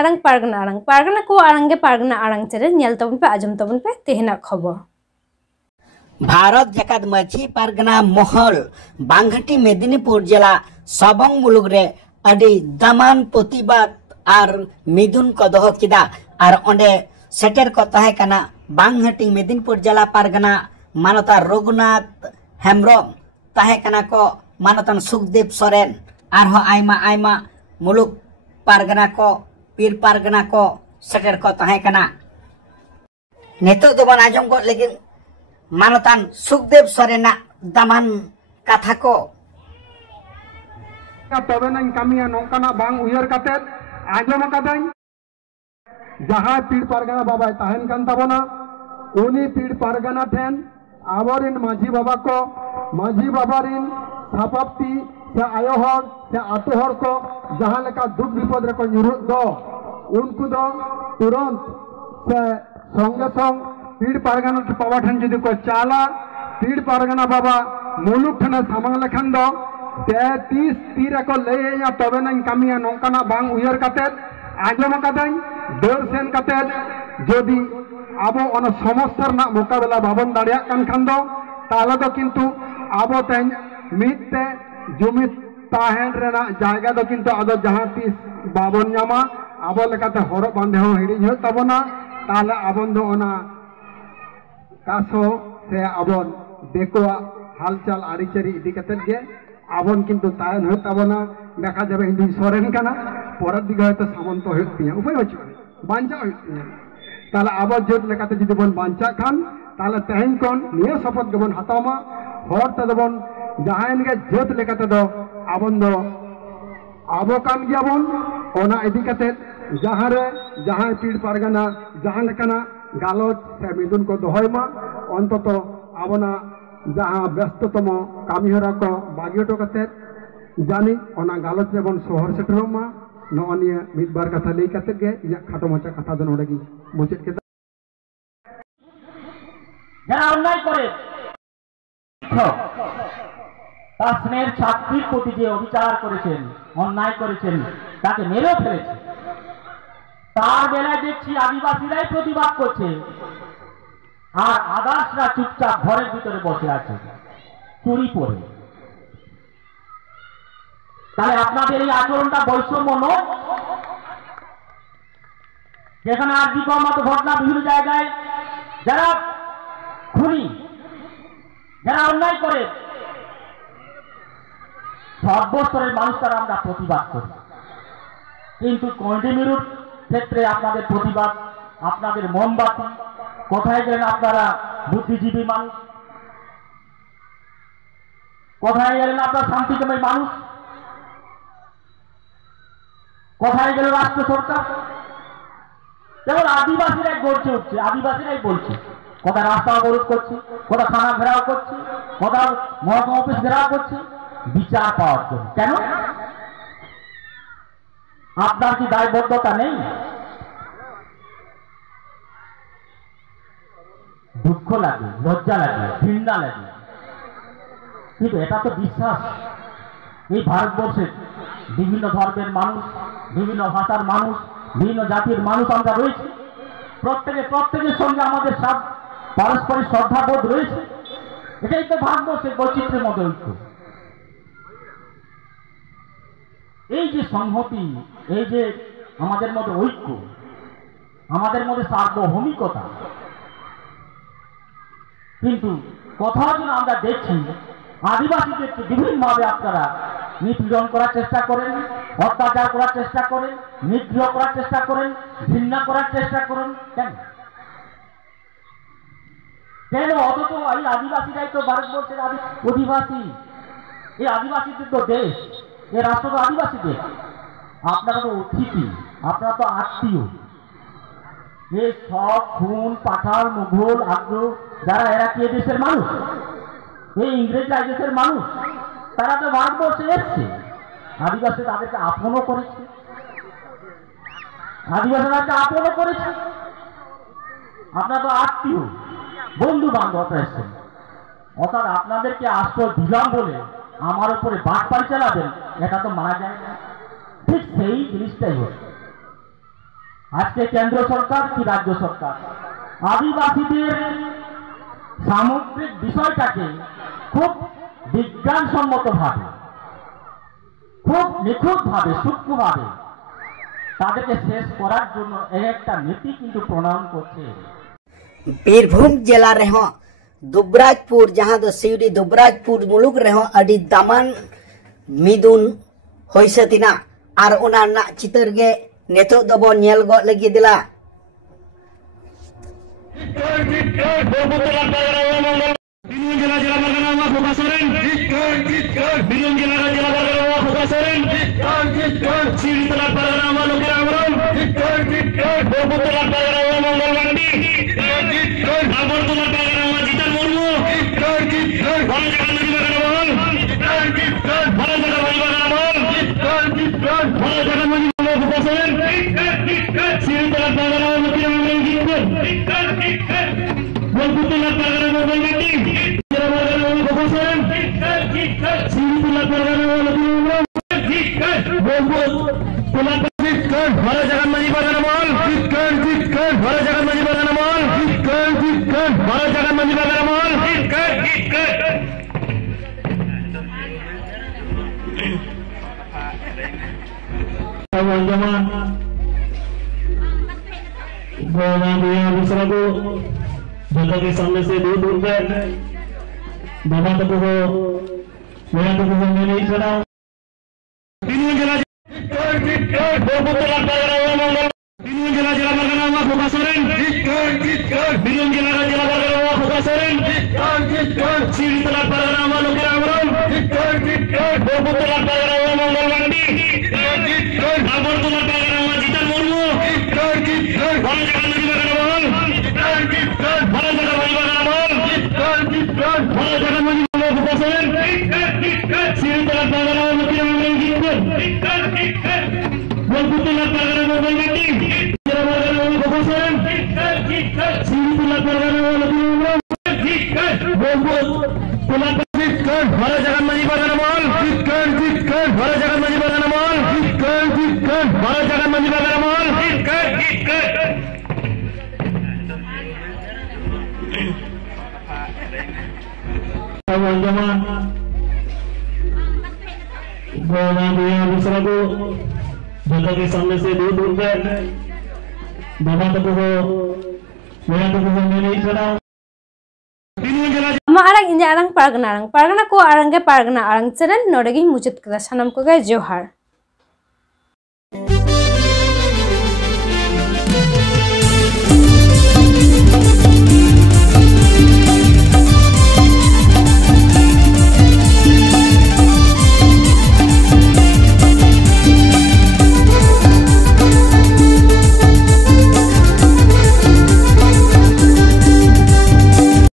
आड़ांग पारगना को आड़ांगे पारगना आड़ांग चेरे नेल तबन पे आजम तबन पे तेहना खबर भारत जाकात माछी पारगना महल बांघाटी मेदिनीपुर जिला सबंग मुलुग रे अडी दामान प्रतिबाद आर मिदुन को दोहो किदा आर ओंडे सेटर को तहे कना बांघाटी मेदिनीपुर जिला पारगना मानता रघुनाथ हेम्ब्रम तहे कना को मानतन सुखदेव सोरेन आर आयमा आयमा मुलुग पारगना को पीर पारगना को सेटर को तहे कना नेतो दोबन आजम को लेकिन मानतान सुखदेव सोरेना दामान कथा को तबे नाइन कामिया नोंकाना बांग उयर कातेत आजम कादाई जहां पीर पारगना बाबा ताहेन कान ताबना उनी पीर पारगना ठेन आबरिन माझी बाबा को माझी बाबारिन सापाप्ती से आयो हर से आतो हर को जहां लेका दुख विपद रे को न्युरु दो उनको दो तुरंत से संगे संग पीड़ पारगना बाबा ठन जदि को चाला पीड़ पारगना बाबा मुलुक ठन सामांग लेखन दो 33 तीर को ले या तबे नाइन कामिया नोंकाना बांग उयर कातेत आजम कादाई दर सेन कातेत जदि आबो अन समस्या ना मोकाबला बाबन दाड़िया कान खान दो ताले दो किंतु आबो तेन मिते जुमित ताहेन रेना जायगा दो किंतु आदो जहां तीस बाबन न्यामा आबो लेकाते हरो बांधे हो हिड़ी हो तबना ताले आबन दो ओना कासो से आबन देखोआ हालचाल आरिचरी इदी कतेत गे आबन किंतु तायन हो तबना देखा जाबे हिंदी सोरेन काना परत दिगे हयतो सामंत होत तिया उपाय होछ बांचा होत तिया ताले आबो जोत लेकाते जदि बन बांचा खान ताले तहेन कोन निया शपथ गबन हतामा हर तदबन जहान गे जोत लेकाते दो आबन दो आबो कान गियाबन ओना इदी कतेत जहां पीड़ पारगना जहां लेकाना गालोच से मिदुन को दोहयमा अंतत आबना जहां व्यस्ततम कामिहरा को बागियोटो कते जानी ओना गालोच रेबन शहर सेटरमा नोनिया मिद बार कथा लई कते गे इया खाटो मचा कथा दन ओडगी मुचेत के যারা অন্যায় করে তাসনের ছাত্রীর প্রতি যে অবিচার করেছেন অন্যায় করেছেন তাকে মেরে ফেলেছে তার বেলায় দেখছি আদিবাসীরাই প্রতিবাদ করছে আর আদার্সরা চুপচাপ ঘরের ভিতরে বসে আছে চুরি পরে তাহলে আপনাদের এই আচরণটা বৈষম্য নয় যেখানে আরজি কর মতো ঘটনা বিভিন্ন জায়গায় যারা খুনি যারা অন্যায় করে সর্বস্তরের মানুষ তারা আমরা প্রতিবাদ করি কিন্তু কন্টিনিউর ক্ষেত্রে আপনাদের প্রতিবাদ আপনাদের মোমবাতি কোথায় গেলেন আপনারা বুদ্ধিজীবী মানুষ কোথায় গেলেন আপনারা শান্তিকামী মানুষ কোথায় গেল রাষ্ট্র সরকার কেবল আদিবাসীরাই গড়ছে উঠছে আদিবাসীরাই বলছে কোথায় রাস্তা অবরোধ করছে কোথায় থানা ঘেরাও করছে কোথাও মহকুমা অফিস ঘেরাও করছে বিচার পাওয়ার জন্য কেন আপনার কি দায়বদ্ধতা নেই দুঃখ লাগে লজ্জা লাগে ঘৃণা লাগে কিন্তু এটা তো বিশ্বাস এই ভারতবর্ষের বিভিন্ন ধর্মের মানুষ বিভিন্ন ভাষার মানুষ বিভিন্ন জাতির মানুষ আমরা রয়েছি প্রত্যেকের সঙ্গে আমাদের সব পারস্পরিক শ্রদ্ধাবোধ রয়েছে এটাই তো ভারতবর্ষের বৈচিত্র্যের মধ্যে ঐক্য এই যে সংহতি এই যে আমাদের মধ্যে ঐক্য আমাদের মধ্যে সার্বভৌমিকতা কিন্তু কোথাও যেন আমরা দেখছি আদিবাসীদেরকে বিভিন্নভাবে আপনারা নিপীড়ন করার চেষ্টা করেন অত্যাচার করার চেষ্টা করেন নিগ্রহ করার চেষ্টা করেন ঘৃণা করার চেষ্টা করেন কেন অথচ এই আদিবাসীরাই তো ভারতবর্ষের অধিবাসী এই আদিবাসীদের তো দেশ এই রাষ্ট্র তো আদিবাসীদের আপনারা তো অতিথি আপনারা তো আত্মীয় এই সব খুন পাঠান মুঘল আগ্রহ যারা এরা কি দেশের মানুষ এই ইংরেজরা দেশের মানুষ তারা তো ভারতবর্ষে এসছে আদিবাসী তাদেরকে আপনও করেছে আদিবাসীরা আপনও করেছে আপনারা তো আত্মীয় বন্ধু বান্ধব এসছেন অর্থাৎ আপনাদেরকে আশ্রয় দিলাম বলে আমার উপরে বাটপাড়ি চালাবেন এটা তো মানা যায় না ঠিক সেই জিনিসটাই হচ্ছে আজকে কেন্দ্র সরকার কি রাজ্য সরকার আদিবাসীদের সামগ্রিক বিষয়টাকে খুব বিজ্ঞানসম্মতভাবে, খুব নিখুঁতভাবে, সূক্ষ্মভাবে তাদেরকে শেষ করার জন্য একটা নীতি কিন্তু প্রণয়ন করছে। बीरभूम जिला रह दुबराजपुर जहां दो सिवरी दुबराजपुर मुलुक रह अड़ी दामान मिदुन होइसतिना आर ओना ना चितर गे नेतो दबो नेल गो लगी दिला। जनता के सामने से दूर दूर गए बाबा तक को मेरा तो मैं नहीं खड़ा तीनों जिला जनता के सामने से दूर दूर गए बाबा तक को मेरा तो मैं नहीं खड़ा ama arang inja arang pargana ko arang ge pargana arang channel nodegi muchut kada sanam ko ge johar।